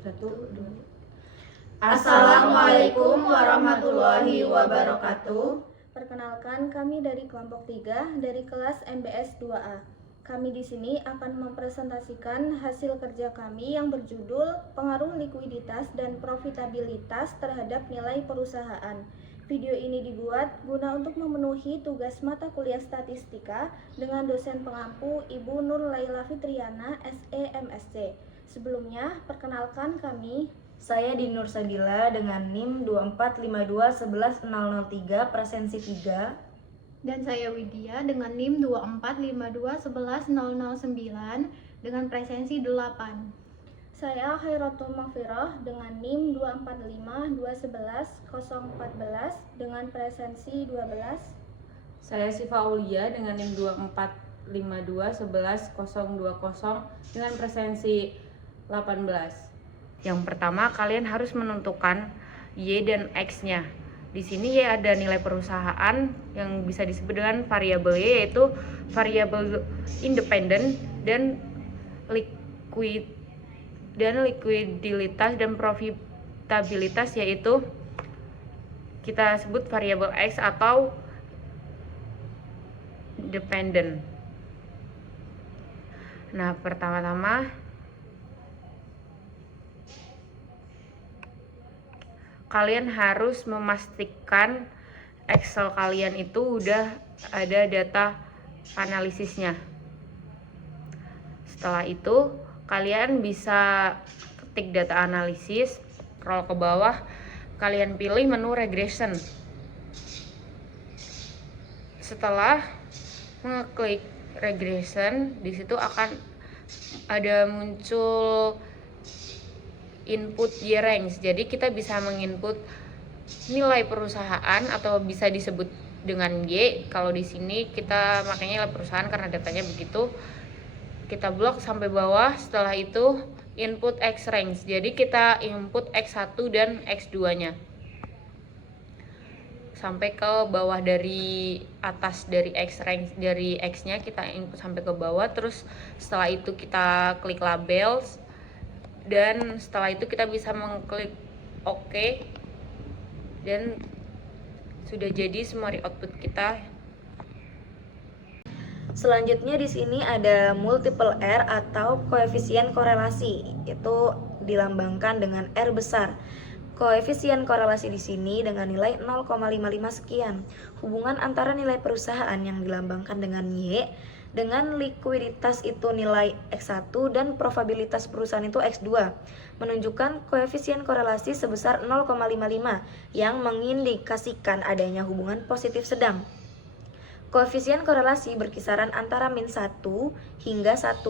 Satu, dua. Assalamualaikum warahmatullahi wabarakatuh. Perkenalkan, kami dari kelompok 3 dari kelas MBS 2A. Kami di sini akan mempresentasikan hasil kerja kami yang berjudul Pengaruh Likuiditas dan Profitabilitas terhadap Nilai Perusahaan. Video ini dibuat guna untuk memenuhi tugas mata kuliah statistika dengan dosen pengampu Ibu Nur Laila Fitriana, SE MSc. Sebelumnya, perkenalkan kami. Saya Dinur Sabila dengan NIM 2452110003 presensi 3. Dan saya Widya dengan NIM 2452110009 dengan presensi 8. Saya Khairatul Maghfirah dengan NIM 2452110014 dengan presensi 12. Saya Sifa Aulia dengan NIM 2452111020 dengan presensi 18. Yang pertama, kalian harus menentukan Y dan X-nya. Di sini Y ada nilai perusahaan yang bisa disebut dengan variabel Y, yaitu variabel independen dan likuiditas dan profitabilitas, yaitu kita sebut variabel X atau dependent. Nah, pertama-tama kalian harus memastikan Excel kalian itu udah ada data analisisnya. Setelah itu, kalian bisa ketik data analisis, scroll ke bawah, kalian pilih menu regression. Setelah mengeklik regression, di situ akan ada muncul input Y-range. Jadi kita bisa menginput nilai perusahaan atau bisa disebut dengan Y. Kalau di sini kita makanya nilai perusahaan karena datanya begitu. Kita blok sampai bawah. Setelah itu input X-range. Jadi kita input X1 dan X2-nya. Sampai ke bawah, dari atas dari X-range, dari X-nya kita input sampai ke bawah. Terus setelah itu kita klik labels. Dan setelah itu kita bisa mengklik OK, dan sudah jadi summary output kita. Selanjutnya di sini ada multiple R atau koefisien korelasi, itu dilambangkan dengan R besar. Koefisien korelasi di sini dengan nilai 0,55 sekian. Hubungan antara nilai perusahaan yang dilambangkan dengan Y dengan likuiditas itu nilai X1 dan probabilitas perusahaan itu X2 menunjukkan koefisien korelasi sebesar 0,55 yang mengindikasikan adanya hubungan positif sedang. Koefisien korelasi berkisaran antara min 1 hingga 1.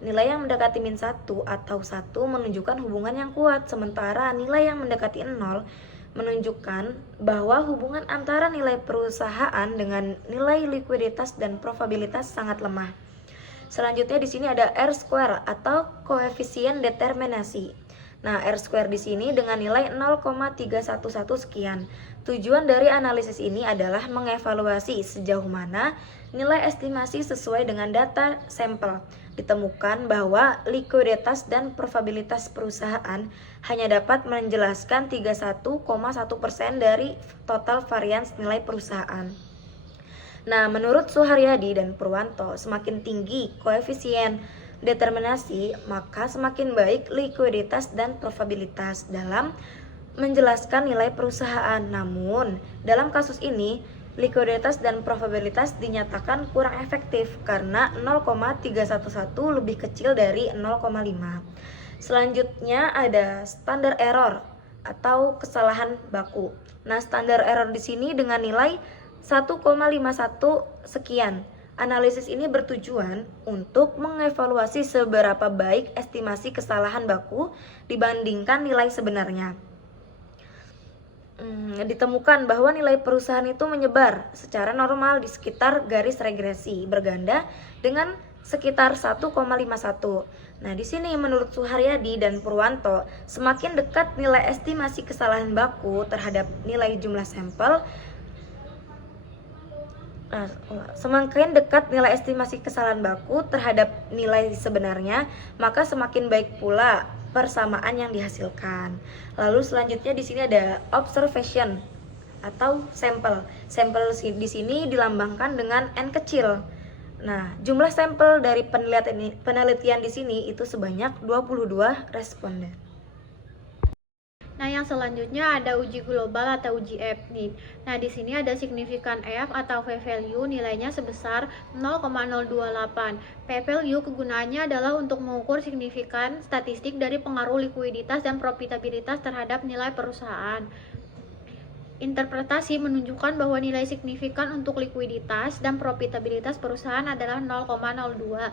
Nilai yang mendekati min 1 atau 1 menunjukkan hubungan yang kuat, sementara nilai yang mendekati 0 menunjukkan bahwa hubungan antara nilai perusahaan dengan nilai likuiditas dan probabilitas sangat lemah. Selanjutnya di sini ada R square atau koefisien determinasi. Nah, R square di sini dengan nilai 0,311 sekian. Tujuan dari analisis ini adalah mengevaluasi sejauh mana nilai estimasi sesuai dengan data sampel. Ditemukan bahwa likuiditas dan probabilitas perusahaan hanya dapat menjelaskan 31,1% dari total varians nilai perusahaan. Nah, menurut Suharyadi dan Purwanto, semakin tinggi koefisien determinasi, maka semakin baik likuiditas dan probabilitas dalam menjelaskan nilai perusahaan. Namun, dalam kasus ini, likuiditas dan probabilitas dinyatakan kurang efektif karena 0,311 lebih kecil dari 0,5. Selanjutnya ada standar error atau kesalahan baku. Nah, standar error di sini dengan nilai 1,51 sekian. Analisis ini bertujuan untuk mengevaluasi seberapa baik estimasi kesalahan baku dibandingkan nilai sebenarnya. Ditemukan bahwa nilai perusahaan itu menyebar secara normal di sekitar garis regresi berganda dengan sekitar 1,51. Nah, di sini menurut Suharyadi dan Purwanto, semakin dekat nilai estimasi kesalahan baku terhadap nilai jumlah sampel, semakin dekat nilai estimasi kesalahan baku terhadap nilai sebenarnya, maka semakin baik pula persamaan yang dihasilkan. Lalu selanjutnya di sini ada observation atau sampel. Sampel di sini dilambangkan dengan N kecil. Nah, jumlah sampel dari penelitian di sini itu sebanyak 22 responden. Nah, yang selanjutnya ada uji global atau uji F nih. Nah, di sini ada signifikan F atau p-value nilainya sebesar 0,028. P-value kegunaannya adalah untuk mengukur signifikan statistik dari pengaruh likuiditas dan profitabilitas terhadap nilai perusahaan. Interpretasi menunjukkan bahwa nilai signifikan untuk likuiditas dan profitabilitas perusahaan adalah 0,02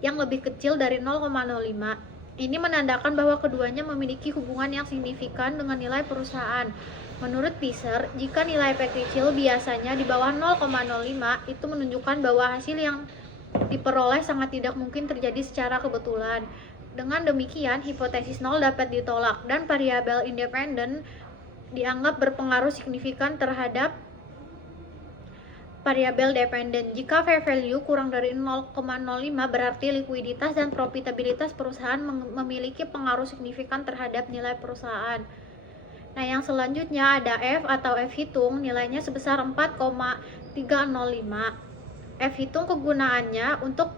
yang lebih kecil dari 0,05. Ini menandakan bahwa keduanya memiliki hubungan yang signifikan dengan nilai perusahaan. Menurut Pisser, jika nilai P kecil biasanya di bawah 0,05, itu menunjukkan bahwa hasil yang diperoleh sangat tidak mungkin terjadi secara kebetulan. Dengan demikian, hipotesis 0 dapat ditolak dan variabel independen dianggap berpengaruh signifikan terhadap variabel dependen. Jika p-value kurang dari 0,05 berarti likuiditas dan profitabilitas perusahaan memiliki pengaruh signifikan terhadap nilai perusahaan. Nah, yang selanjutnya ada F atau F hitung, nilainya sebesar 4,305. F hitung kegunaannya untuk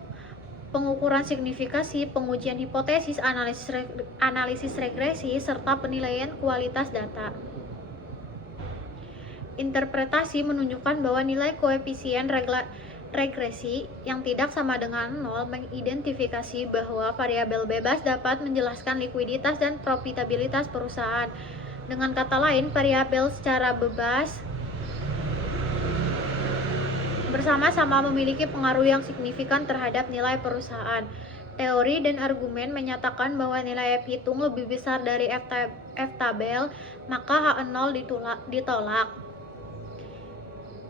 pengukuran signifikasi, pengujian hipotesis, analisis regresi, serta penilaian kualitas data. Interpretasi menunjukkan bahwa nilai koefisien regresi yang tidak sama dengan 0 mengidentifikasi bahwa variabel bebas dapat menjelaskan likuiditas dan profitabilitas perusahaan. Dengan kata lain, variabel secara bebas bersama-sama memiliki pengaruh yang signifikan terhadap nilai perusahaan. Teori dan argumen menyatakan bahwa nilai F hitung lebih besar dari F tabel, maka H0 ditolak.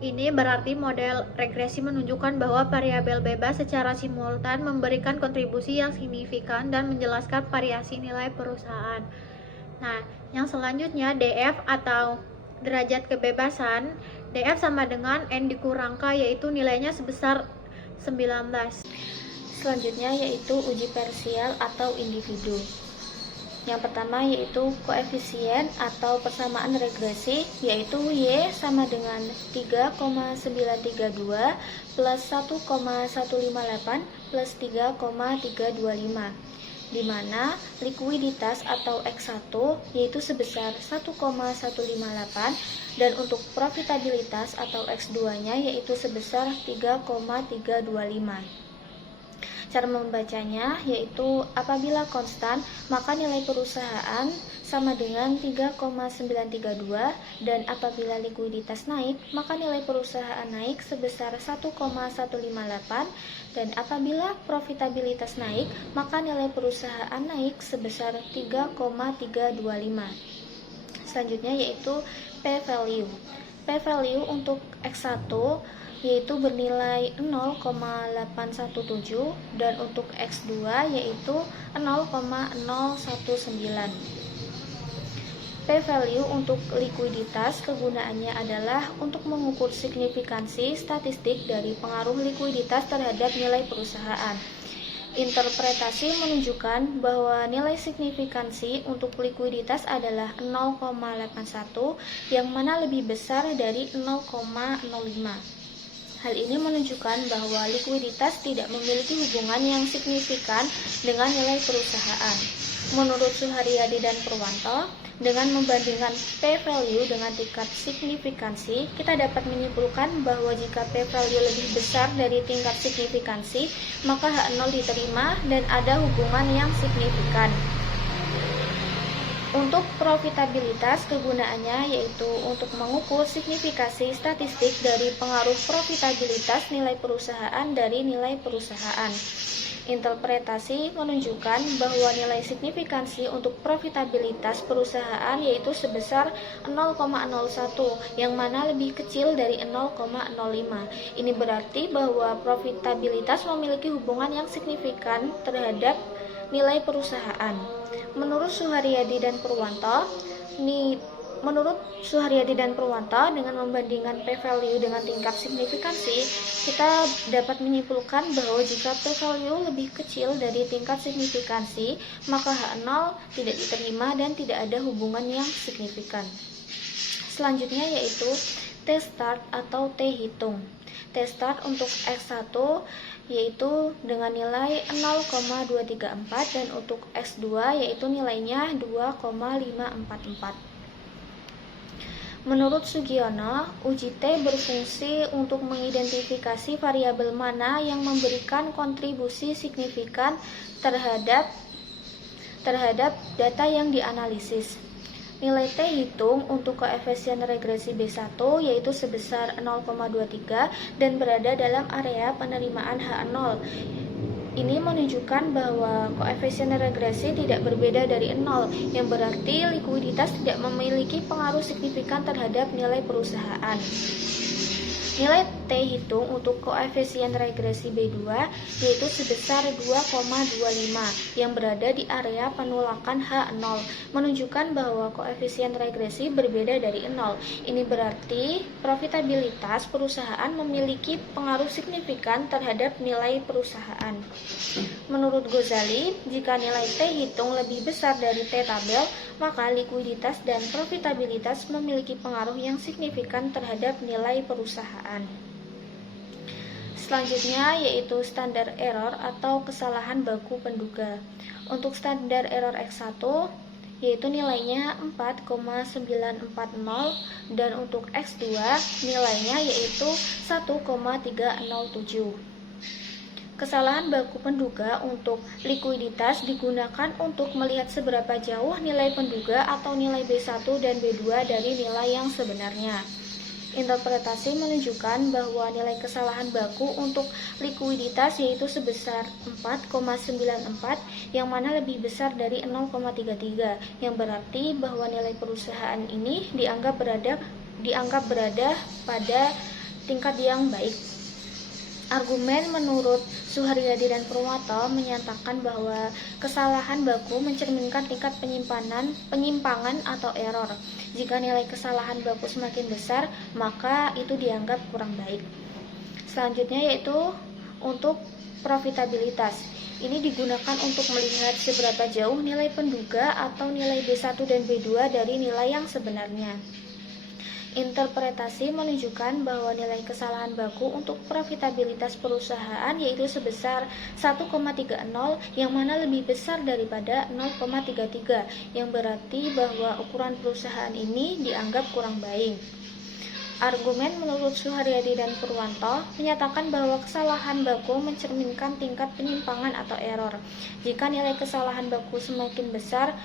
Ini berarti model regresi menunjukkan bahwa variabel bebas secara simultan memberikan kontribusi yang signifikan dan menjelaskan variasi nilai perusahaan. Nah, yang selanjutnya DF atau derajat kebebasan. DF sama dengan N dikurang K, yaitu nilainya sebesar 19. Selanjutnya yaitu uji parsial atau individu. Yang pertama yaitu koefisien atau persamaan regresi, yaitu Y sama dengan 3,932 plus 1,158 plus 3,325, di mana likuiditas atau X1 yaitu sebesar 1,158 dan untuk profitabilitas atau X2-nya yaitu sebesar 3,325. Cara membacanya yaitu apabila konstan maka nilai perusahaan sama dengan 3,932 dan apabila likuiditas naik maka nilai perusahaan naik sebesar 1,158 dan apabila profitabilitas naik maka nilai perusahaan naik sebesar 3,325. Selanjutnya yaitu p-value. P-value untuk X1 yaitu bernilai 0,817 dan untuk X2 yaitu 0,019. P-value untuk likuiditas kegunaannya adalah untuk mengukur signifikansi statistik dari pengaruh likuiditas terhadap nilai perusahaan. Interpretasi menunjukkan bahwa nilai signifikansi untuk likuiditas adalah 0,81 yang mana lebih besar dari 0,05. Hal ini menunjukkan bahwa likuiditas tidak memiliki hubungan yang signifikan dengan nilai perusahaan. Menurut Suharyadi dan Purwanto, dengan membandingkan p-value dengan tingkat signifikansi, kita dapat menyimpulkan bahwa jika p-value lebih besar dari tingkat signifikansi, maka H0 diterima dan ada hubungan yang signifikan. Untuk profitabilitas kegunaannya yaitu untuk mengukur signifikasi statistik dari pengaruh profitabilitas nilai perusahaan dari nilai perusahaan. Interpretasi menunjukkan bahwa nilai signifikansi untuk profitabilitas perusahaan yaitu sebesar 0,01 yang mana lebih kecil dari 0,05. Ini berarti bahwa profitabilitas memiliki hubungan yang signifikan terhadap nilai perusahaan. Menurut Suharyadi dan Purwanto, Menurut Suharyadi dan Purwanto, dengan membandingkan p-value dengan tingkat signifikansi, kita dapat menyimpulkan bahwa jika p-value lebih kecil dari tingkat signifikansi, maka H0 tidak diterima dan tidak ada hubungan yang signifikan. Selanjutnya yaitu T-start atau T-hitung. T-start untuk X1 yaitu dengan nilai 0,234 dan untuk X2 yaitu nilainya 2,544. Menurut Sugiono, uji T berfungsi untuk mengidentifikasi variabel mana yang memberikan kontribusi signifikan terhadap data yang dianalisis. Nilai T hitung untuk koefisien regresi B1 yaitu sebesar 0,23 dan berada dalam area penerimaan H0. Ini menunjukkan bahwa koefisien regresi tidak berbeda dari 0, yang berarti likuiditas tidak memiliki pengaruh signifikan terhadap nilai perusahaan. Nilai T hitung untuk koefisien regresi B2 yaitu sebesar 2,25 yang berada di area penolakan H0, menunjukkan bahwa koefisien regresi berbeda dari 0. Ini berarti profitabilitas perusahaan memiliki pengaruh signifikan terhadap nilai perusahaan. Menurut Ghazali, jika nilai T hitung lebih besar dari T tabel, maka likuiditas dan profitabilitas memiliki pengaruh yang signifikan terhadap nilai perusahaan. Selanjutnya yaitu standar error atau kesalahan baku penduga. Untuk standar error X1 yaitu nilainya 4,940 dan untuk X2 nilainya yaitu 1,307. Kesalahan baku penduga untuk likuiditas digunakan untuk melihat seberapa jauh nilai penduga atau nilai B1 dan B2 dari nilai yang sebenarnya. Interpretasi menunjukkan bahwa nilai kesalahan baku untuk likuiditas yaitu sebesar 4,94 yang mana lebih besar dari 0,33 yang berarti bahwa nilai perusahaan ini dianggap berada pada tingkat yang baik. Argumen menurut Suharyadi dan Purwanto menyatakan bahwa kesalahan baku mencerminkan tingkat penyimpangan atau error. Jika nilai kesalahan baku semakin besar, maka itu dianggap kurang baik. Selanjutnya yaitu untuk profitabilitas. Ini digunakan untuk melihat seberapa jauh nilai penduga atau nilai B1 dan B2 dari nilai yang sebenarnya. Interpretasi menunjukkan bahwa nilai kesalahan baku untuk profitabilitas perusahaan yaitu sebesar 1,30 yang mana lebih besar daripada 0,33 yang berarti bahwa ukuran perusahaan ini dianggap kurang baik. Argumen menurut Suharyadi dan Purwanto menyatakan bahwa kesalahan baku mencerminkan tingkat penyimpangan atau error. Jika nilai kesalahan baku semakin besar,